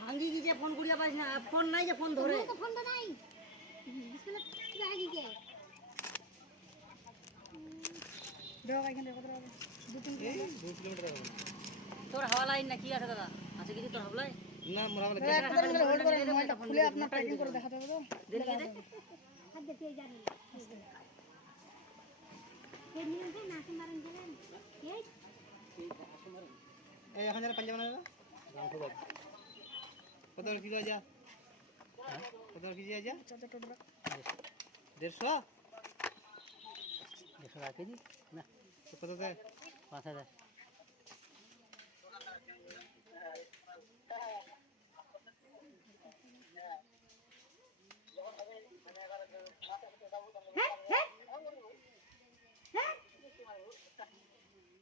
ভাঙ্গি গিয়ে ফোন করিয়া পারিস না, ফোন নাই যে ফোন ধরে ফোন তো নাই ডিসপ্লে কি আগে কে দেখো এখানে কত টাকা 2 কিলোমিটার হবে তোর হাওয়া লাইন না কি আছে দাদা আছে কিছু তোর হাওয়া লাইন না মোরা বলে হোল্ড করে মোবাইলটা খুলে আপনার টাইপিং করে দেখাতে হবে তো দেখি দে হাত দেখতে জানি এই নিয়ম না নাকি মারন গেলেন এই এই এখন যারা পাঞ্জাব না দাদা কত কিলো যা হ্যাঁ কত কেজি যা 150 টাকা কেজি না কত দেয় 5000 হ্যাঁ